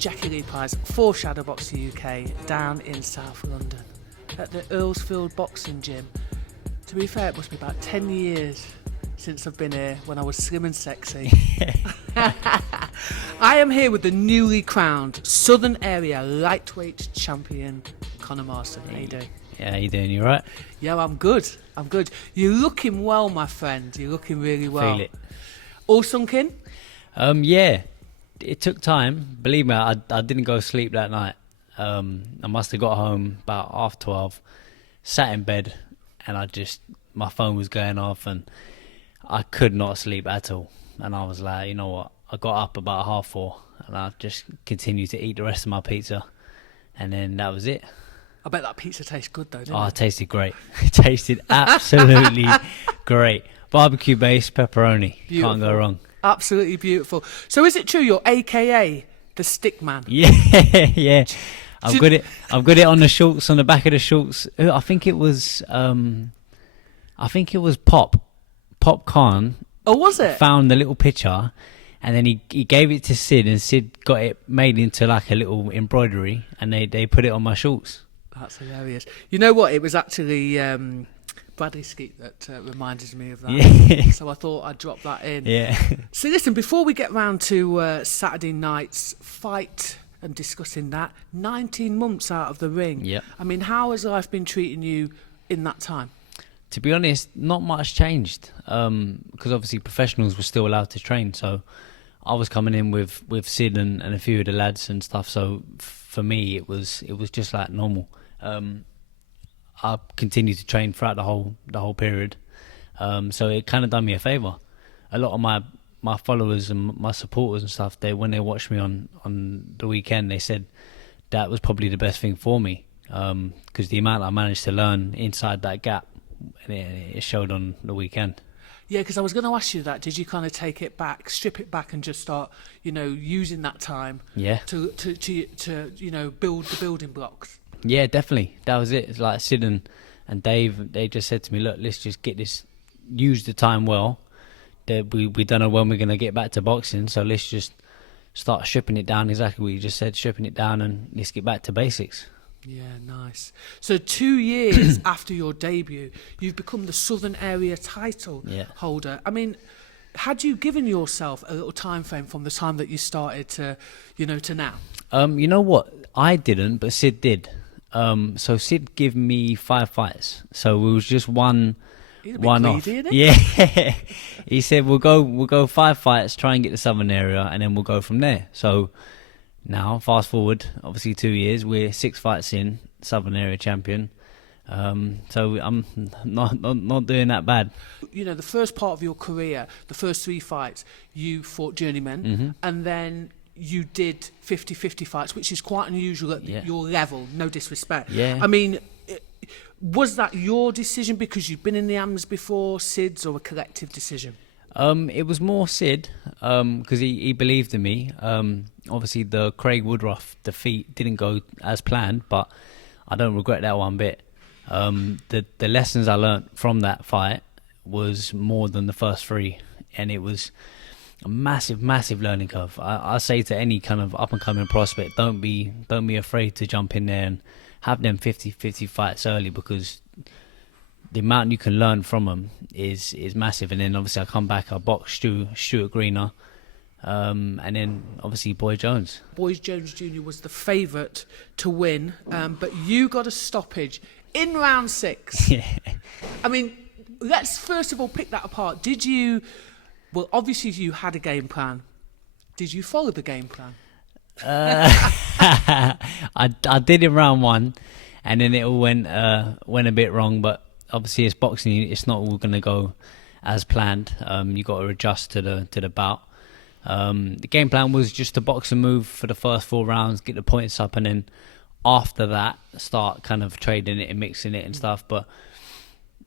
Jackie Lee Pies for Shadowboxruk UK down in South London at the Earlsfield Boxing Gym. To be fair, it must be about 10 years since I've been here, when I was slim and sexy. I am here with the newly crowned Southern Area Lightweight Champion, Connor Marsden. How you doing? Yeah, how you doing? You right? Yeah, I'm good. You're looking well, my friend. You're looking really well. Feel it. All sunk in? Yeah. It took time. Believe me, I didn't go to sleep that night. I must have got home about 12:30, sat in bed, and my phone was going off, and I could not sleep at all. And I was like, you know what? I got up about 4:30, and I just continued to eat the rest of my pizza, and then that was it. I bet that pizza tastes good though, didn't Oh, it? it tasted great. It tasted absolutely great. Barbecue based pepperoni. Beautiful. Can't go wrong. Absolutely beautiful. So is it true you're AKA the Stick Man? Yeah, yeah. I've got it on the shorts, on the back of the shorts. I think it was Pop Khan. Oh, was it? Found the little picture, and then he gave it to Sid, and Sid got it made into like a little embroidery, and they put it on my shorts. That's hilarious. You know what? It was actually Bradley Skeet that reminded me of that. Yeah. So I thought I'd drop that in. Yeah. So listen, before we get round to Saturday night's fight and discussing that, 19 months out of the ring. Yep. I mean, how has life been treating you in that time? To be honest, not much changed, because obviously professionals were still allowed to train. So I was coming in with Sid and a few of the lads and stuff. So for me, it was just like normal. I continued to train throughout the whole period, so it kind of done me a favour. A lot of my followers and my supporters and stuff, when they watched me on the weekend, they said that was probably the best thing for me, because the amount I managed to learn inside that gap, and it showed on the weekend. Yeah, because I was going to ask you that. Did you kind of strip it back, and just start, using that time? Yeah. To build the building blocks. Yeah, definitely. That was it. It's like Sid and Dave, they just said to me, look, let's just use the time well. We don't know when we're going to get back to boxing, so let's just start stripping it down, exactly what you just said, stripping it down, and let's get back to basics. Yeah, nice. So 2 years after your debut, you've become the Southern Area title holder. I mean, had you given yourself a little time frame from the time that you started to now? You know what? I didn't, but Sid did. So Sid gave me 5 fights. So it was just one off. Yeah. He said we'll go 5 fights, try and get the Southern Area, and then we'll go from there. So now, fast forward, obviously 2 years, we're 6 fights in, Southern Area champion. So I'm not doing that bad. The first part of your career, the first 3 fights, you fought journeymen, and then you did 50-50 fights, which is quite unusual at your level, no disrespect. Yeah. I mean, was that your decision because you've been in the AMs before, Sid's, or a collective decision? It was more Sid, because he believed in me. Obviously, the Craig Woodruff defeat didn't go as planned, but I don't regret that one bit. The lessons I learnt from that fight was more than the first 3, and it was a massive learning curve. I say to any kind of up and coming prospect, don't be afraid to jump in there and have them 50-50 fights early, because the amount you can learn from them is massive. And then obviously I come back, I box Stuart Greener, and then obviously Boy Jones. Boy Jones Jr. was the favourite to win, but you got a stoppage in round 6. Yeah. I mean, let's first of all pick that apart. Did you? Well, obviously you had a game plan. Did you follow the game plan? I did in round 1, and then it all went a bit wrong. But obviously, it's boxing; it's not all going to go as planned. You got to adjust to the bout. The game plan was just to box and move for the first 4 rounds, get the points up, and then after that, start kind of trading it and mixing it and stuff. But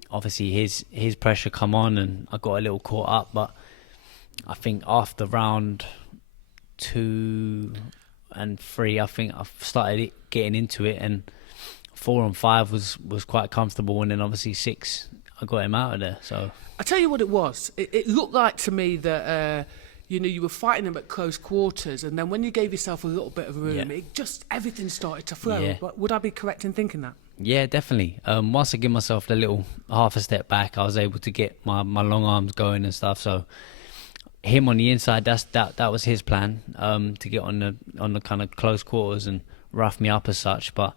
obviously, his pressure come on, and I got a little caught up. But I think after round 2 and 3, I think I started getting into it, and 4 and 5 was quite comfortable, and then obviously 6, I got him out of there. So I tell you what it was. It looked like to me that you know, you were fighting him at close quarters, and then when you gave yourself a little bit of room, it just everything started to flow. Yeah. Would I be correct in thinking that? Yeah, definitely. Once I give myself a little half a step back, I was able to get my long arms going and stuff. So him on the inside, that was his plan, to get on the kind of close quarters and rough me up as such. But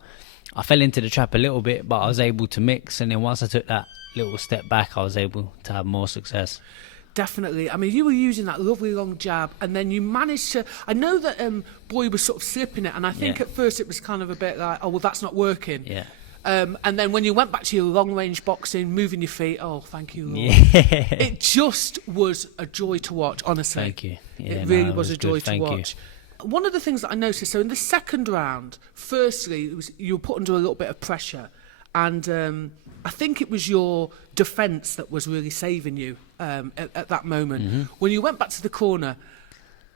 I fell into the trap a little bit, but I was able to mix. And then once I took that little step back, I was able to have more success. Definitely. I mean, you were using that lovely long jab, and then you managed to... I know that Boy was sort of slipping it, and I think at first it was kind of a bit like, oh, well, that's not working. Yeah. And then when you went back to your long-range boxing, moving your feet, oh, thank you, Lord. Yeah. It just was a joy to watch, honestly. Thank you. Yeah, it really was a good. joy to Thank watch. One of the things that I noticed, so in the second round, firstly, you were put under a little bit of pressure, and I think it was your defence that was really saving you at that moment. Mm-hmm. When you went back to the corner,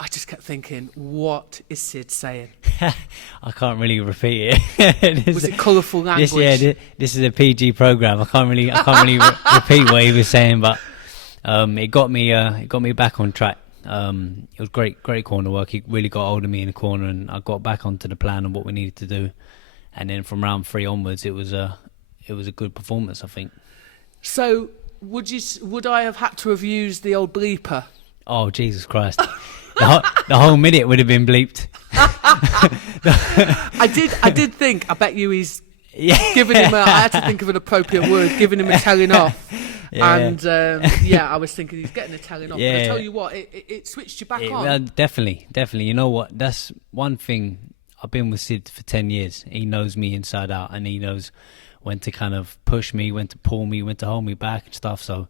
I just kept thinking, what is Sid saying? I can't really repeat it. Was it colourful language? This is a PG program. I can't really repeat what he was saying, but it got me back on track. It was great corner work. He really got hold of me in the corner, and I got back onto the plan of what we needed to do. And then from round 3 onwards, it was a good performance, I think. So would I have had to have used the old bleeper? Oh, Jesus Christ! The whole minute would have been bleeped. I did think. I bet you he's giving him. I had to think of an appropriate word. Giving him a telling off. Yeah. And I was thinking he's getting a telling off. Yeah. But I tell you what, it switched you back on. Definitely. You know what? That's one thing. I've been with Sid for 10 years. He knows me inside out, and he knows when to kind of push me, when to pull me, when to hold me back and stuff. So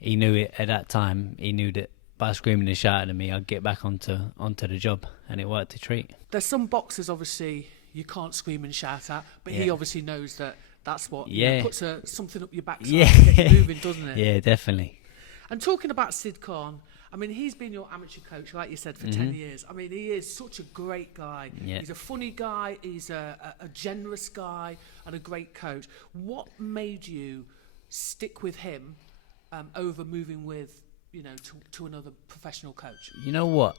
he knew it at that time. He knew that by screaming and shouting at me, I'd get back onto the job, and it worked a treat. There's some boxers, obviously, you can't scream and shout at, but he obviously knows that that's what puts something up your backside to get you moving, doesn't it? Yeah, definitely. And talking about Sid Khan, I mean, he's been your amateur coach, like you said, for 10 years. I mean, he is such a great guy. Yeah. He's a funny guy, he's a generous guy, and a great coach. What made you stick with him over moving with, to another professional coach? You know what?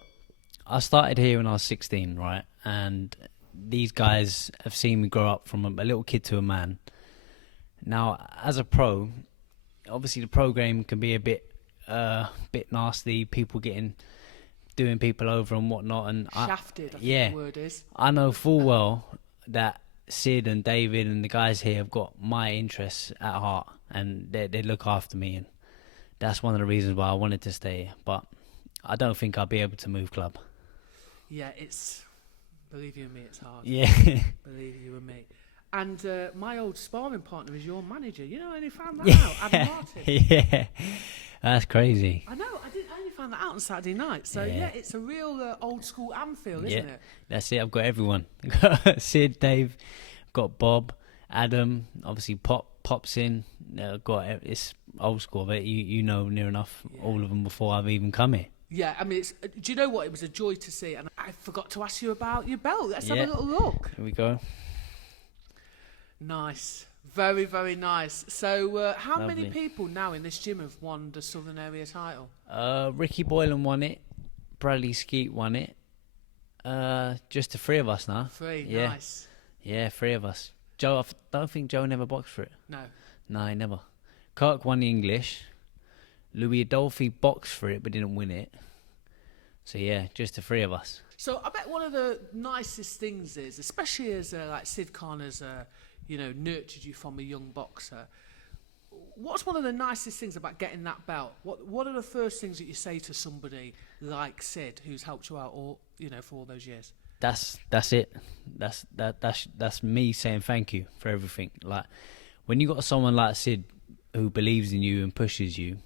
I started here when I was 16, right? And these guys have seen me grow up from a little kid to a man. Now, as a pro, obviously the pro game can be a bit nasty. People doing people over and whatnot. And shafted, I think the word is. I know full well that Sid and David and the guys here have got my interests at heart, and they look after me, and that's one of the reasons why I wanted to stay here. But I don't think I'll be able to move club. Yeah, believe you and me, it's hard. Yeah. Believe you and me. And my old sparring partner is your manager. You know, I only found that out. Adam Martin. Yeah, that's crazy. I know. I only found that out on Saturday night. So it's a real old school Anfield, isn't it? That's it. I've got everyone. I've got Sid, Dave, got Bob, Adam. Obviously, Pop's in. It's old school, but you know near enough all of them before I've even come here. Yeah, I mean, do you know what? It was a joy to see, and I forgot to ask you about your belt. Let's have a little look. Here we go. Nice. Very, very nice. So, how many people now in this gym have won the Southern Area title? Ricky Boylan won it. Bradley Skeet won it. Just the 3 of us now. 3, nice. Yeah, 3 of us. Joe, I don't think Joe never boxed for it. No, he never. Kirk won the English. Louis Adolphi boxed for it but didn't win it. So yeah, just the 3 of us. So I bet one of the nicest things is, especially as like Sid Khan has nurtured you from a young boxer. What's one of the nicest things about getting that belt? What are the first things that you say to somebody like Sid, who's helped you out for all those years? That's it. That's me saying thank you for everything. Like when you got someone like Sid who believes in you and pushes you,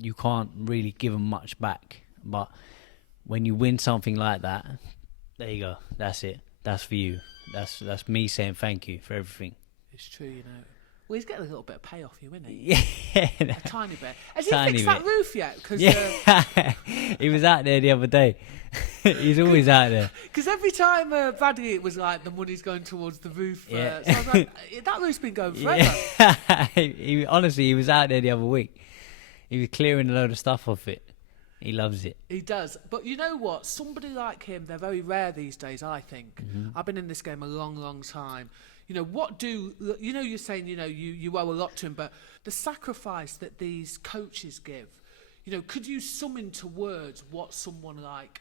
you can't really give them much back. But when you win something like that, there you go. That's it. That's for you. That's me saying thank you for everything. It's true, Well, he's getting a little bit of payoff you, isn't he? Yeah. A tiny bit. Has he fixed that roof yet? Cause, he was out there the other day. He's always out there. Because every time Bradley, it was like the money's going towards the roof. So I was like, that roof's been going forever. Honestly, he was out there the other week. He was clearing a load of stuff off it. He loves it. He does. But you know what? Somebody like him, they're very rare these days, I think. Mm-hmm. I've been in this game a long, long time. You know, you're saying, you owe a lot to him, but the sacrifice that these coaches give, could you sum into words what someone like,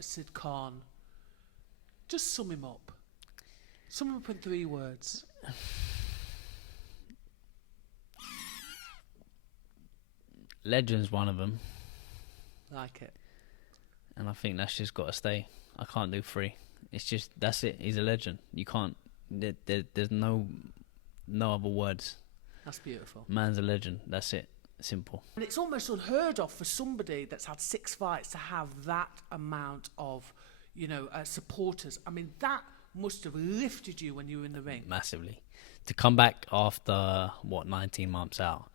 Sid Khan, just sum him up. Sum him up in 3 words. Legend's one of them. Like it. And I think that's just got to stay. I can't do 3. It's just, that's it. He's a legend. You can't, there's no other words. That's beautiful. Man's a legend. That's it. Simple. And it's almost unheard of for somebody that's had 6 fights to have that amount of, supporters. I mean, that must have lifted you when you were in the ring. Massively. To come back after, 19 months out,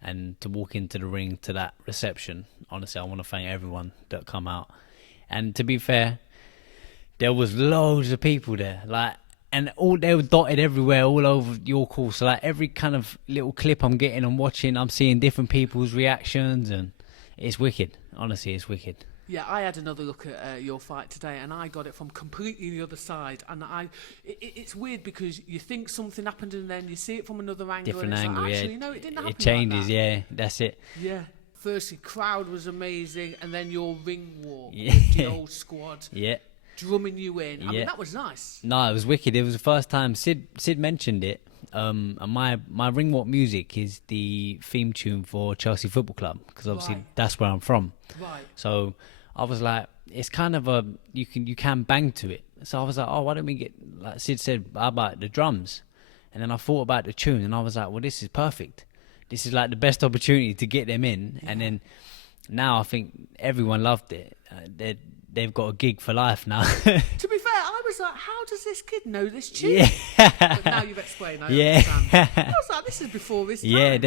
and to walk into the ring to that reception, honestly, I want to thank everyone that come out. And to be fair, there was loads of people there, and they were dotted everywhere, all over your course. So every kind of little clip I'm getting and watching, I'm seeing different people's reactions, and it's wicked. Honestly, it's wicked. Yeah, I had another look at your fight today, and I got it from completely the other side. And it's weird because you think something happened, and then you see it from another angle. Different and angle, actually, yeah. it didn't happen. It changes, like that. yeah. That's it. Yeah. Firstly, crowd was amazing, and then your ring walk Yeah. with the old squad. Yeah. Drumming you in. I Yeah. mean, that was nice. No, it was wicked. It was the first time Sid mentioned it. And my Ringwork music is the theme tune for Chelsea Football Club, because obviously that's where I'm from. Right. So I was like, it's kind of you can bang to it. So I was like, oh, why don't we get, like Sid said, how about the drums? And then I thought about the tune, and I was like, well, this is perfect. This is like the best opportunity to get them in. Yeah. And then now I think everyone loved it. They've got a gig for life now. To be fair, I was like, how does this kid know this tune? Yeah. But now you've explained, I understand. I was like, this is before this time. Yeah,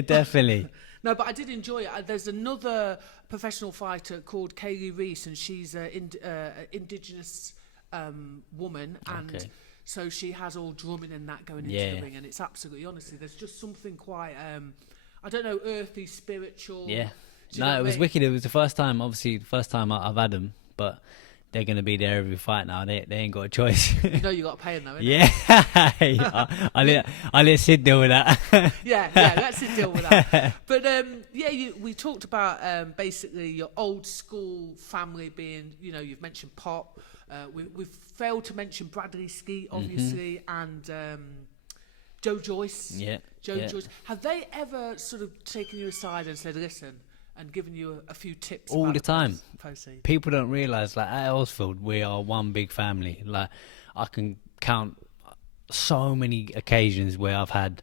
definitely. No, but I did enjoy it. There's another professional fighter called Kaylee Reese, and she's an indigenous woman, and so she has all drumming and that going into the ring, and it's absolutely, honestly, there's just something quite, I don't know, earthy, spiritual. Yeah. No, it was wicked. It was the first time, obviously, I've had them, but they're going to be there every fight now. They ain't got a choice. You know you got to pay them though, innit? Yeah. I let Sid deal with that. yeah, let Sid deal with that. But we talked about basically your old school family being, you've mentioned Pop. We've failed to mention Bradley Skeet, obviously, and Joe Joyce. Yeah. Joyce. Have they ever sort of taken you aside and said, listen, and given you a few tips? All the time. Proceed? People don't realise, at Earlsfield, we are one big family. I can count so many occasions where I've had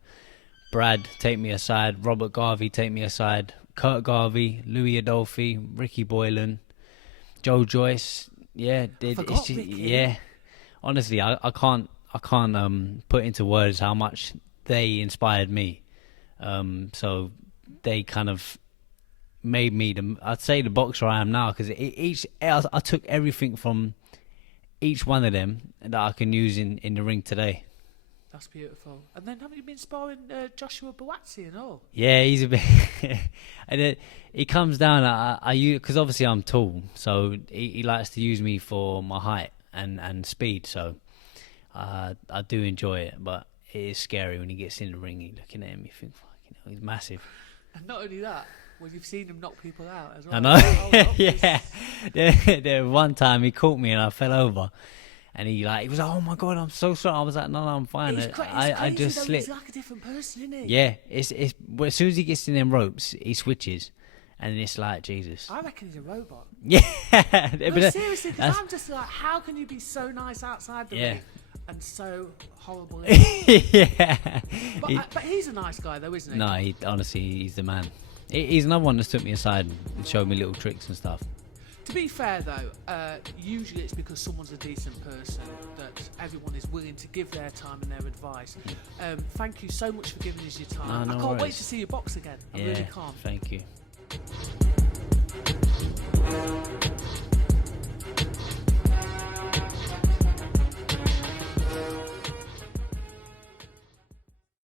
Brad take me aside, Robert Garvey take me aside, Kurt Garvey, Louis Adolphi, Ricky Boylan, Joe Joyce. Yeah, yeah. Honestly, I can't put into words how much they inspired me. So they kind of made me I'd say the boxer I am now, because I took everything from each one of them that I can use in the ring today. That's beautiful. And then haven't you been sparring Joshua Boazzi and all? Yeah, he's a bit. And it comes down. I use, because obviously I'm tall, so he likes to use me for my height and speed. So I do enjoy it, but it is scary when he gets in the ring. You're looking at him, you think, fucking hell, he's massive. And not only that, well, you've seen him knock people out as well. I know. Yeah. There one time he caught me and I fell over. And he was like, oh my God, I'm so sorry. I was like, no, I'm fine. I just slipped. He's like a different person, isn't he? Yeah, it's as soon as he gets in them ropes, he switches, and it's like, Jesus. I reckon he's a robot. Yeah. No, seriously, because I'm just like, how can you be so nice outside the ring and so horrible? Yeah. But he's a nice guy, though, isn't he? No, honestly, he's the man. He's another one that's took me aside and showed me little tricks and stuff. To be fair, though, usually it's because someone's a decent person that everyone is willing to give their time and their advice. Thank you so much for giving us your time. No I can't worries. wait to see you box again. I really can't. Thank you.